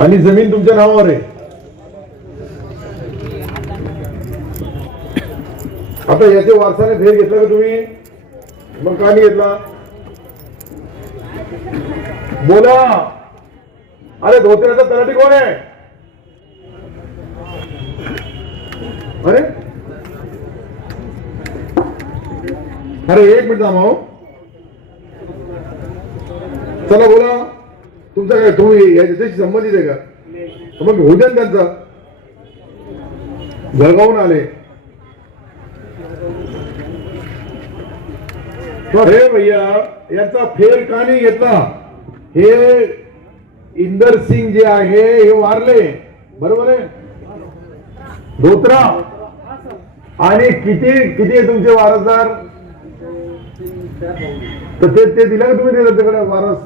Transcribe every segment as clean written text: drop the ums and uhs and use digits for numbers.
आणि जमीन तुमच्या नावावर आहे. आता याचे वारसाने फेर घेतला का तुम्ही? मग का नाही घेतला? बोला. अरे धोत्र्याचा तलाठी कोण आहे? अरे अरे एक मिनिट थांबा. चला बोला. तुमचा काय तुम्ही याच्याशी संबंधित आहे का? मग होऊ द्या त्यांचा. जळगावून आले. हे भैया याचा फेर का नाही घेतला? हे इंदर सिंग जे आहे हे वारले, बरोबर आहे? धोत्रा. आणि किती किती आहे तुमचे वारसदार? तर ते दिलं का तुम्ही त्याच्याकडे वारस?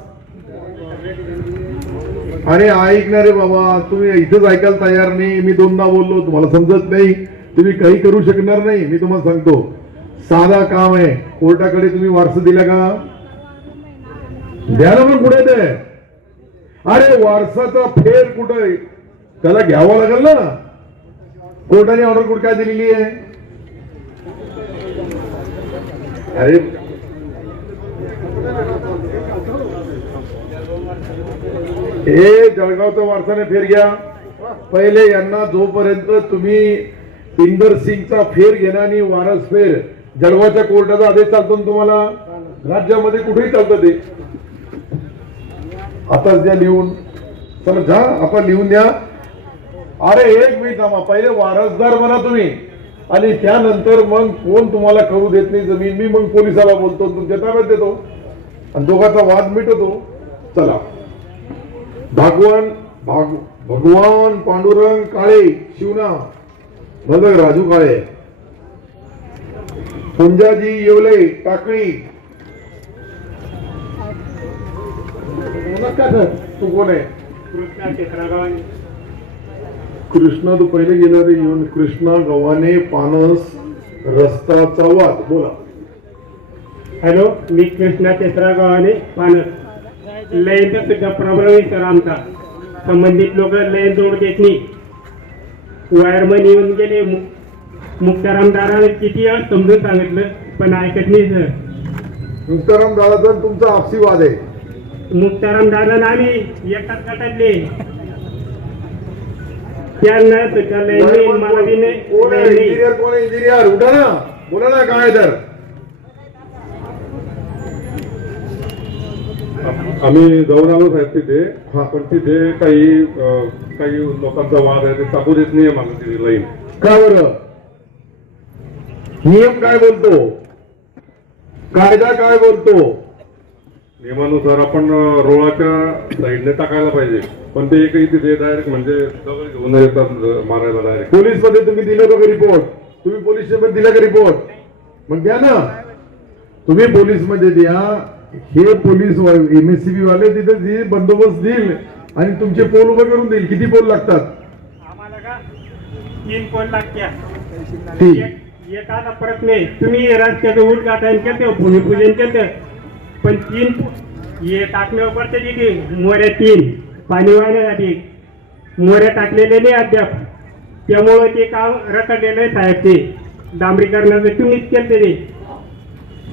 अरे ऐकणारे बाबा, तुम्ही इथेच ऐकायला तयार नाही. मी दोनदा बोललो, तुम्हाला समजत नाही, तुम्ही काही करू शकणार नाही. मी तुम्हाला सांगतो, साधा काम आहे. कोर्टाकडे तुम्ही वारस दिला का? द्या ना. मग कुठे ते? अरे वारसाचा फेर कुठे? त्याला घ्यावं लागेल ना. कोर्टाने ऑर्डर कुठे काय दिलेली आहे? अरे हे जळगावचा वारसाने फेर घ्या. पहिले यांना जोपर्यंत तुम्ही इंदर सिंगचा फेर घेणार आणि वारस फेर, जळगावच्या कोर्टाचा आदेश चालतो ना तुम्हाला? राज्यामध्ये कुठेही चालतं ते. आता द्या लिहून. चला जा, आता लिहून द्या. अरे एक मिनिट थांबा. पहिले वारसदार म्हणा तुम्ही, आणि त्यानंतर मग कोण तुम्हाला करू देत नाही जमीन, मी मग पोलिसाला बोलतो, तुमच्या ताब्यात देतो आणि दोघांचा वाद मिटवतो. चला. भगवान पांडुरंग काळे, शिवना भदक राजू काळे, पुंजाजी येवले टाकळी. नमस्कार सर. तू कोण आहे? कृष्णा. तू पहिले गेला रे येऊन. कृष्णा गव्हाणे, पानस रस्ताचा वाद. बोला. हॅलो, मी कृष्णा चेत्रा गव्हाणे, पानस. लयनचा सुद्धा प्रॉब्लेम आहे सर आमचा. संबंधित लोक लयन जोड देत नाही. वायरमन येऊन गेले. मुक्तारामदाराने किती वेळा समजून सांगितलं पण ऐकत नाही सर. मुक्ताराम दादा तुमचा आपसी वाद आहे. मुक्तारामदाराला आम्ही एकाच गटातले. त्यांना सुद्धा लयन मला बी नाही. इंजिनियर कोण आहे? इंजिनियर उठा ना, बोला ना काय तर. आम्ही जाऊन आलो साहेब तिथे. पण तिथे काही लोकांचा वाद आहे, ते टाकू देत नाही मला तिथे लाईन. का बरं? नियम काय बोलतो? कायदा काय बोलतो? नियमानुसार आपण रोडाच्या साईडने टाकायला पाहिजे, पण ते एकही तिथे डायरेक्ट म्हणजे दगड घेऊन येतात मारायला डायरेक्ट. पोलीस मध्ये तुम्ही दिलं का रिपोर्ट? तुम्ही पोलीस स्टेशन दिला का रिपोर्ट? मग द्या ना. तुम्ही पोलीस मध्ये द्या. हे पोलीस MSCB वाले तिथे बंदोबस्त देईल आणि तुमचे पोल उभे करून देईल. किती पोल लागतात? आम्हाला का 3 पोल लागत्या. ठीक. एक आता परत नाही. तुम्ही रस्त्याचं उद्घाटन केलं, भूमिपूजन केलं, पण 3 हे टाकण्यावर पडते तिथे. मोऱ्या 3 पाणी वाहण्यासाठी मोऱ्या टाकलेले नाही अद्याप. त्यामुळे ते काम रखडलेलं आहे साहेब. ते डांबरीकरणाचं तुम्हीच केलं ते.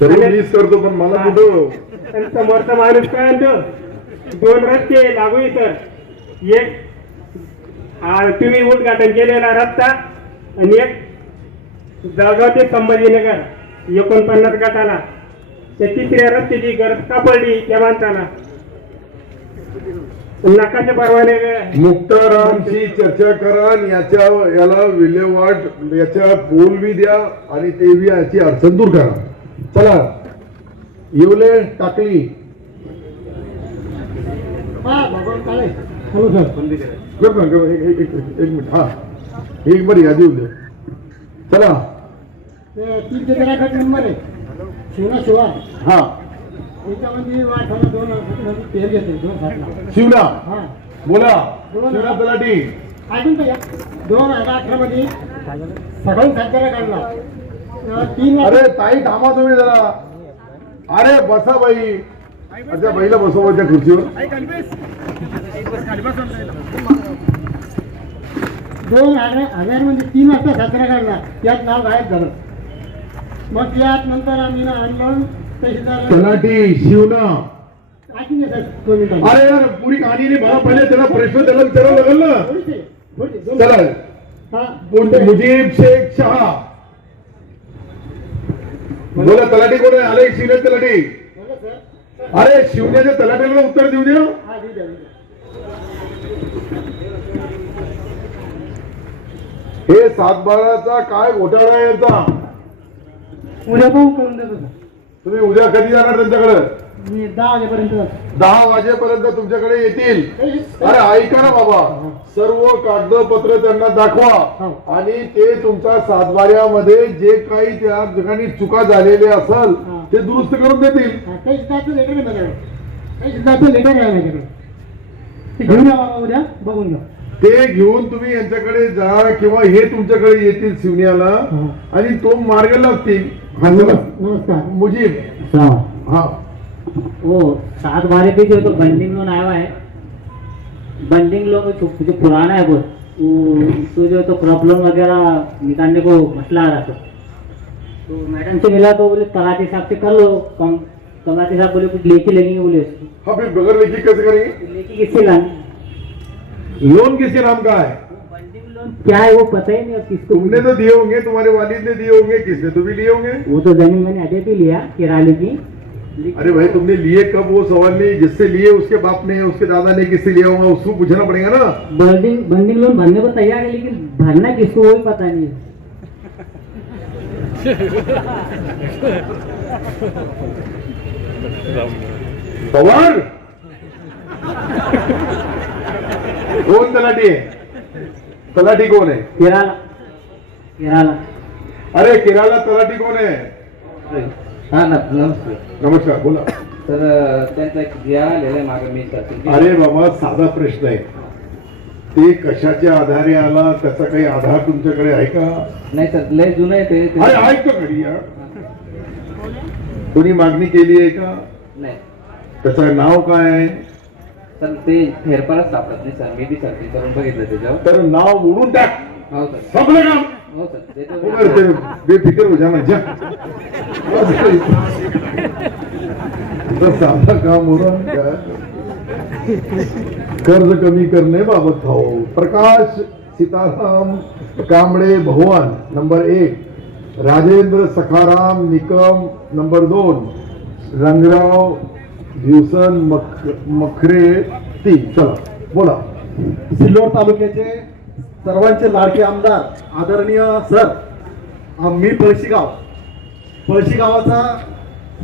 तरी मीच करतो, पण मला कुठं? समोरचा माणूस काय म्हणतो, 2 रस्ते लागू इथं. एक तुम्ही उद्घाटन केलेला रस्ता आणि एक जळगाव ते संभाजीनगर 49 गटाला. त्या 3ऱ्या रस्त्याची गरज का पडली त्या माणसाला? नकाशा परवाने. मुक्तारामशी चर्चा करा आणि याला विल्हेवाट, याच्या पोल बी द्या आणि ते बी याची अडचण दूर करा. चला. येवले टाकली. Hello sir. एक मिनिट. हा एक बरी यादी होऊ दे. चला. 3 नंबर आहे. शिवना शिवा. हा त्याच्यामध्ये वाटाला 2 पेर घेते. 2 शिवना. हा बोला. शिवना तलाठी. ऐकून का? 2018 मध्ये सगळं सरकार काढला. 3 अरे ताई थांबा तुम्ही जरा. अरे बसा बाई. अच्छा बाईला बसवायच्या खुर्चीवर. 2000 मध्ये 3 वाजता साजरा काढला, त्यात नाव गायब झालं. मग यात नंतर आम्ही ना आणलं तहसीलदार तलाठी शिवना. ऐकून घ्या सर 2 मिनिटं. अरे यार पुरी कहाणी नाही भरा, पहिले त्याला प्रश्न त्याला विचारावं लागेल ना. थोडीशी. चला हा. मुजीब शेख शहा बोला, तलाठी कोण आहे? आले शिवने तलाठी. बोला सर. अरे शिवण्याच्या तलाठीला उत्तर देऊ द्या. हा, देऊ द्या, देऊ द्या. हे 7/12चा काय घोटाळा आहे याचा? उद्या पाहून करून देतो सर. तुम्ही उद्या कधी जाणार त्यांच्याकडे? मी 10 वाजेपर्यंत जातो. 10 वाजेपर्यंत तुमच्याकडे येतील. अरे ऐका ना बाबा, सर्व कागदपत्र त्यांना दाखवा आणि ते तुमच्या 7/12मध्ये जे काही त्या ठिकाणी चुका झालेल्या असेल ते दुरुस्त करून देतील. तहसीलदारचं लेटर आहे माझ्याकडे. तहसीलदारचं लेटर आहे माझ्याकडे. ते घेऊन या बाबा, उद्या बघून घ्या. ते घेऊन तुम्ही यांच्याकडे जा किंवा हे तुमच्याकडे येतील शिवण्याला आणि तो मार्ग लागतील. हा चला. नमस्कार. मुजीब. हाँ वो 7/12 पे जो तो बंडिंग लोन आया हुआ है, बंडिंग लोन जो पुराना है वो उसको जो तो क्रॉप लोन वगैरह निकालने को मसला आ रहा था. तो मैडम से मिला तो बोले तलाटी साहब से कर लो कम. तलाटी साहब बोले कुछ लेके लगेंगे बोले उसकी. हाँ, फिर बगैर लेखी कैसे करेंगे? लेके किससे लाने? लोन किसके नाम का है? बंडिंग लोन क्या है वो पता ही नहीं अब किसको. तुमने तो दिए होंगे, तुम्हारे वालिद ने दिए होंगे, किसने तो भी लिए होंगे. वो तो जमीन मैंने अदे भी लिया किराए की. अरे भाई तुमने लिए कब वो सवाल नहीं, जिससे लिए उसके बाप ने उसके दादा ने किससे लिया होगा उसको पूछना पड़ेगा ना. बंडिंग लोन भरने को तैयार है लेकिन भरना किसको वही पता नहीं है. पवार कौन तलाठी है? तलाठी कौन है? केराला केराला. अरे केरला तलाठी कौन है? हा नमस्कार नमस्कार, बोला. तर त्यांचा एक जिया आलेला आहे मागे मी करतो. अरे बाबा साधा प्रश्न आहे. ते कशाच्या आधारे आला, त्याचा काही आधार तुमच्याकडे आहे का? नाही सर लय जुनं आहे ते. अरे ऐक तो घडी यार. कोणी मागणी केली आहे का? नाही त्याचं नाव काय आहे? सर ते फेरफारच सापडत नाही सर. मी बी सर्च करून बघितलं त्याच्यावर. तर नाव मोडून टाक. हो सर. संपलं काम. हो सर उधर त्याच्यावर से बेफिक्र हो जाना जा. तो साधा काम हो रहा है क्या? कर्ज कमी करणे बाबत भाव. प्रकाश सीताराम कांबळे भगवान नंबर 1, राजेंद्र सखाराम निकम नंबर 2, रंगराव भ्युसन मखरे 3. चला बोला. सिल्लोड तालुक्याचे सर्वांचे लाडके आमदार आदरणीय सर, मी पळशी गावाचा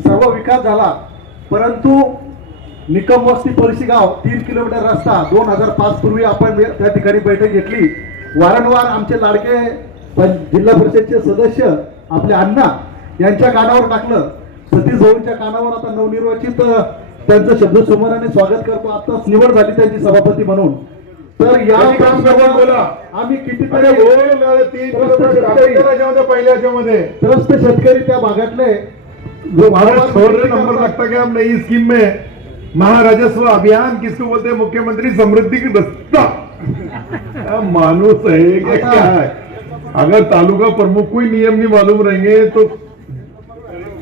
सर्व विकास झाला, परंतु निकम वस्ती पळशी गाव 3 किलोमीटर रस्ता 2005 पूर्वी आपण त्या ठिकाणी बैठक घेतली. वारंवार आमचे लाडके जिल्हा परिषदचे सदस्य आपले अण्णा यांच्या कानावर टाकलं. सतीश भाऊंच्या कानावर आता नवनिर्वाचित त्यांचं शब्दसमोराने स्वागत करतो. आताच निवड झाली त्यांची सभापती म्हणून. तर या काम करून बोला. आम्ही कितीतरी पहिल्याच्या मध्ये त्रस्त शेतकरी त्या भागातले जो भारत नंबर लगता क्या हम नई स्कीम में महाराजस्व अभियान किसको बोलते हैं? मुख्यमंत्री समृद्धि की दस्ता. मानुस है क्या है? अगर तालुका प्रमुख को ही नियम नहीं मालूम रहेंगे तो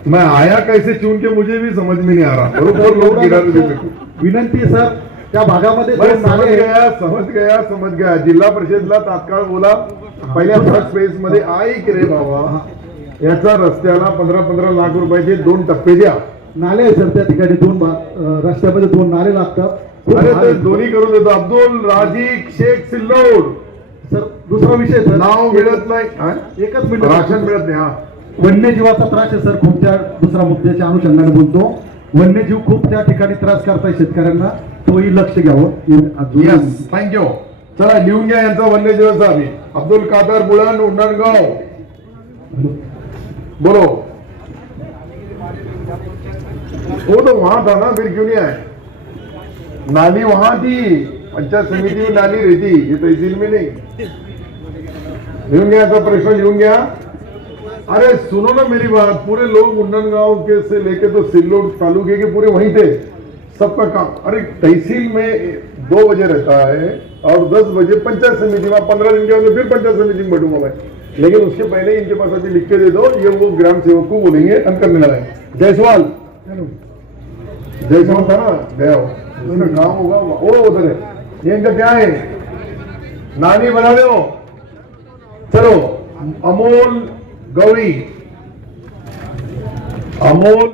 मैं आया कैसे चुन के मुझे भी समझ में नहीं आ रहा. बरोबर लोग गिराने देते. विनंती सर, त्या भागामध्ये मैं दोन नाले समझ गया. जिल्हा परिषदला तात्काळ बोला. पहिल्या फर्स्ट फेज मध्ये ऐक रे बाबा, याचा रस्त्याला 15-15 लाख रुपयाचे 2 टप्पे द्या. नाले आहे सर त्या ठिकाणी. रस्त्यामध्ये 2 नाले लागतात. अरे ते दोन्ही करून देतो. अब्दुल राजीक शेख सिल्लोड. सर दुसरा विषय सर, नाव मिळत नाही. हा? एकच मिनिट. राशन मिळत नाही. हा वन्यजीवाचा त्रास आहे सर खूप. त्या दुसऱ्या मुद्द्याच्या अनुषंगाने बोलतो. वन्यजीव खूप त्या ठिकाणी त्रास करताय शेतकऱ्यांना, तोही लक्ष घ्यावं. Yes thank you. चला लिहून घ्या यांचा वन्यजीवाचा आम्ही. अब्दुल कादर बुलंद उंडणगाव. बोलो. वो तो वहां था ना, फिर क्यों नहीं आए? नाली वहां थी, पंचायत समिति में नाली रहती, ये तहसील में नहीं. लिहून घ्या याचा प्रश्न लिहून घ्या. अरे सुनो ना मेरी बात. पूरे लोग मुंडनगांव के से लेके तो सिल्लोड तालुके के पूरे वहीं थे. सबका काम, अरे तहसील में 2 बजे रहता है और 10 बजे पंचायत समिति में, 15 दिन के बाद फिर पंचायत समिति में बैठूंगा मैं, लेकिन उसके पहले इनके पास अभी लिख के दे दो, ये वो ग्राम सेवक को बोलेंगे हम करने लगाएंगे। जायसवाल था ना, गया हो, उसका काम होगा वो उधर है, ये इनका क्या है, नानी बना दो। चलो अमोल गौरी, अमोल